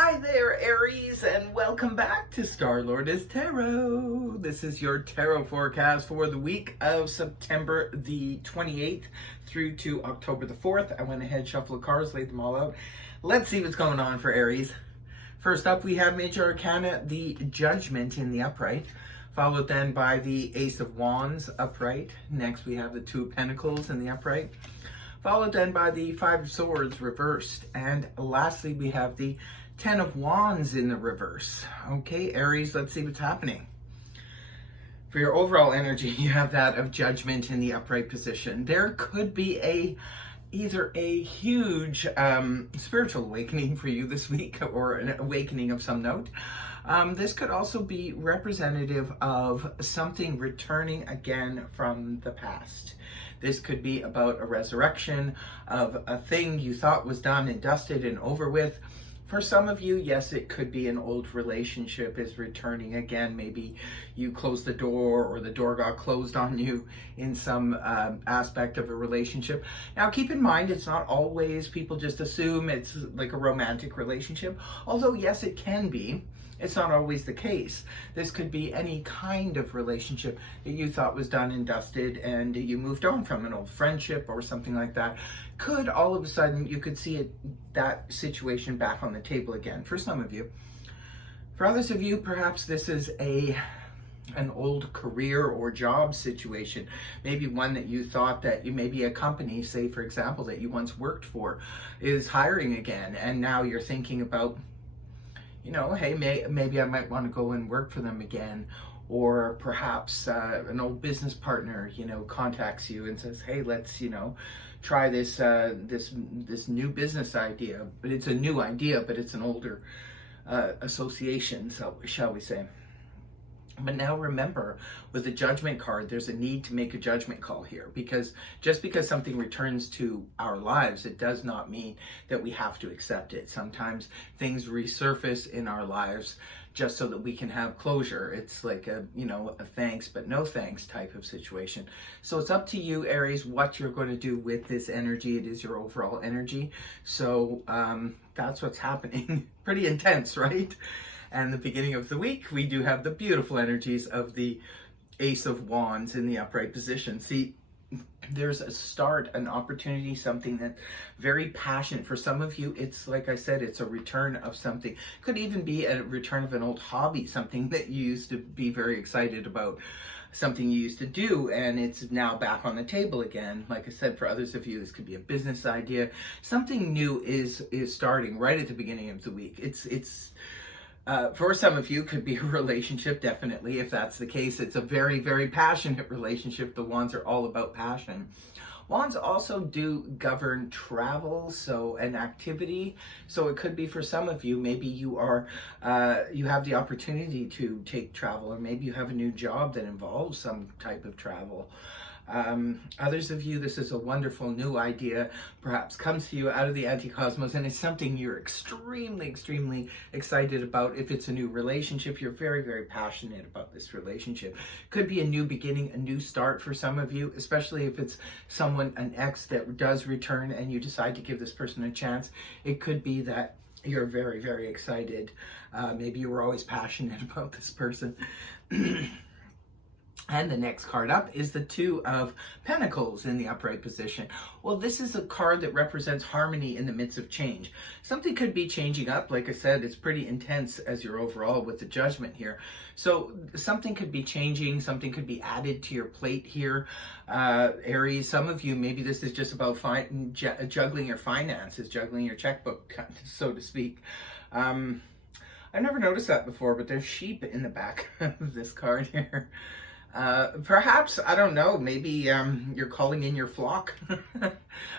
Hi there, Aries, and welcome back to Star-Lord is Tarot. This is your tarot forecast for the week of September the 28th through to October the 4th. I went ahead, shuffled the cards, laid them all out. Let's see what's going on for Aries. First up, we have Major Arcana, the Judgment in the upright, followed then by the Ace of Wands upright. Next, we have the Two of Pentacles in the upright, followed then by the Five of Swords reversed. And lastly, we have the Ten of Wands in the reverse. Okay, Aries, let's see what's happening. For your overall energy, you have that of Judgment in the upright position. There could be either a huge spiritual awakening for you this week, or an awakening of some note. This could also be representative of something returning again from the past. This could be about a resurrection of a thing you thought was done and dusted and over with. For some of you, yes, it could be an old relationship is returning again. Maybe you closed the door, or the door got closed on you in some aspect of a relationship. Now, keep in mind, it's not always, people just assume it's like a romantic relationship. Although, yes, it can be. It's not always the case. This could be any kind of relationship that you thought was done and dusted, and you moved on from an old friendship or something like that. Could all of a sudden, you could see that situation back on the table again for some of you. For others of you, perhaps this is an old career or job situation. Maybe one that you thought that maybe a company, say for example, that you once worked for is hiring again, and now you're thinking about, you know, hey, maybe I might want to go and work for them again. Or perhaps an old business partner, contacts you and says, hey, let's, try this this new business idea. But it's a new idea, but it's an older association, so shall we say. But now remember, with the Judgment card, there's a need to make a judgment call here, because just because something returns to our lives, it does not mean that we have to accept it. Sometimes things resurface in our lives just so that we can have closure. It's like a thanks but no thanks type of situation. So it's up to you, Aries, what you're going to do with this energy. It is your overall energy. So that's what's happening. Pretty intense, right? And the beginning of the week, we do have the beautiful energies of the Ace of Wands in the upright position. See, there's a start, an opportunity, something that's very passionate. For some of you, it's like I said, it's a return of something. Could even be a return of an old hobby, something that you used to be very excited about, something you used to do, and it's now back on the table again. Like I said, for others of you, this could be a business idea. Something new is starting right at the beginning of the week. For some of you, could be a relationship, definitely. If that's the case, it's a very, very passionate relationship. The Wands are all about passion. Wands also do govern travel, so an activity. So it could be for some of you, maybe you have the opportunity to take travel, or maybe you have a new job that involves some type of travel. Others of you, this is a wonderful new idea, perhaps comes to you out of the anti-cosmos, and it's something you're extremely, extremely excited about. If it's a new relationship, you're very, very passionate about this relationship. Could be a new beginning, a new start for some of you, especially if it's someone, an ex that does return and you decide to give this person a chance. It could be that you're very, very excited. Maybe you were always passionate about this person. And the next card up is the Two of Pentacles in the upright position. Well, this is a card that represents harmony in the midst of change. Something could be changing up. Like I said, it's pretty intense as your overall with the Judgment here. So something could be changing. Something could be added to your plate here, Aries. Some of you, maybe this is just about juggling your finances, juggling your checkbook, so to speak. I've never noticed that before, but there's sheep in the back of this card here. Perhaps, I don't know, maybe you're calling in your flock.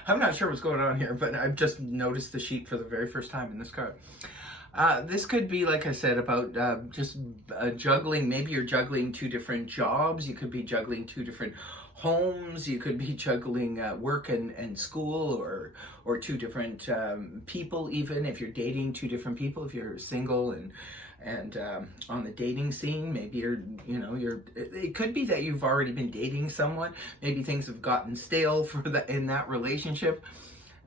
I'm not sure what's going on here, but I've just noticed the sheep for the very first time in this card. This could be, like I said, about just juggling. Maybe you're juggling two different jobs. You could be juggling two different homes. You could be juggling work and school, or two different people, even if you're dating two different people, if you're single and on the dating scene. Maybe it could be that you've already been dating someone. Maybe things have gotten stale in that relationship,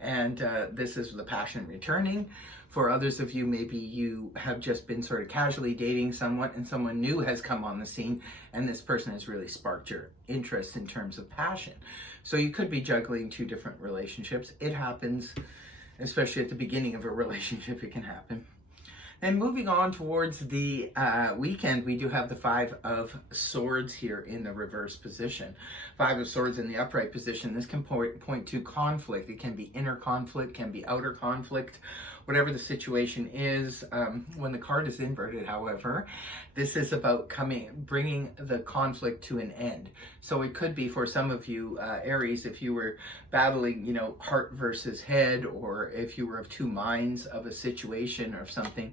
and this is the passion returning. For others of you, maybe you have just been sort of casually dating someone and someone new has come on the scene and this person has really sparked your interest in terms of passion. So you could be juggling two different relationships. It happens, especially at the beginning of a relationship, it can happen. And moving on towards the weekend, we do have the Five of Swords here in the reverse position. Five of Swords in the upright position. This can point to conflict. It can be inner conflict, can be outer conflict, whatever the situation is. When the card is inverted, however, this is about bringing the conflict to an end. So it could be for some of you, Aries, if you were battling, heart versus head, or if you were of two minds of a situation or something.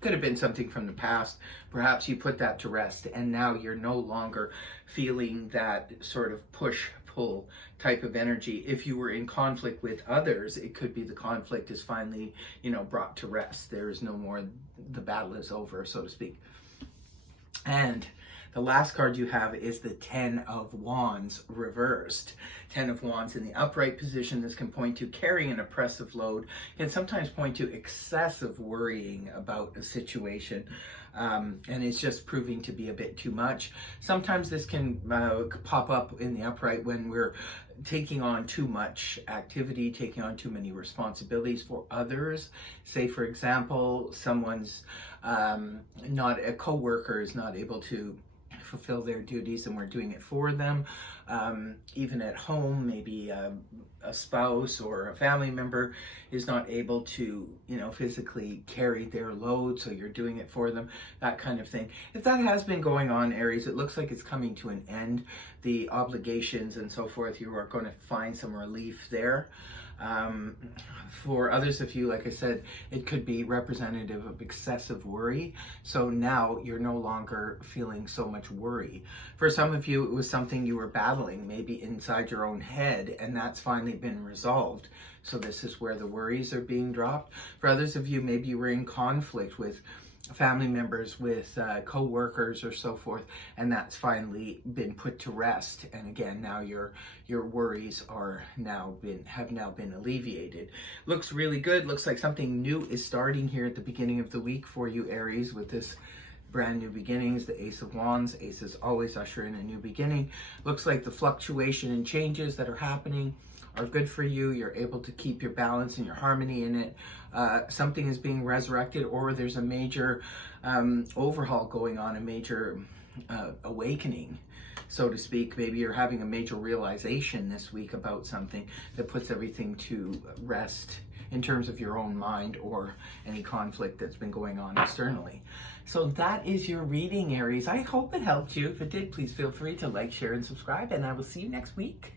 Could have been something from the past. Perhaps you put that to rest and now you're no longer feeling that sort of push-pull type of energy. If you were in conflict with others, it could be the conflict is finally, brought to rest. There is no more, the battle is over, so to speak. And the last card you have is the Ten of Wands reversed. Ten of Wands in the upright position. This can point to carrying an oppressive load. It can sometimes point to excessive worrying about a situation. And it's just proving to be a bit too much. Sometimes this can pop up in the upright when we're taking on too much activity, taking on too many responsibilities for others. Say, for example, someone's a coworker is not able to fulfill their duties and we're doing it for them. Even at home, maybe a spouse or a family member is not able to, physically carry their load, so you're doing it for them, that kind of thing. If that has been going on, Aries, it looks like it's coming to an end. The obligations and so forth, you are going to find some relief there. For others of you, like I said, it could be representative of excessive worry. So now you're no longer feeling so much worry. For some of you, it was something you were battling, maybe inside your own head, and that's finally been resolved. So this is where the worries are being dropped. For others of you, maybe you were in conflict with family members, with co-workers or so forth, and that's finally been put to rest. And again, now your worries have now been alleviated. Looks really good. Looks like something new is starting here at the beginning of the week for you, Aries, with this brand new beginnings, the Ace of Wands. Aces always usher in a new beginning. Looks like the fluctuation and changes that are happening are good for you. You're able to keep your balance and your harmony in it. Something is being resurrected, or there's a major overhaul going on, a major awakening, so to speak. Maybe you're having a major realization this week about something that puts everything to rest in terms of your own mind or any conflict that's been going on externally. So that is your reading, Aries. I hope it helped you. If it did, please feel free to like, share, and subscribe, and I will see you next week.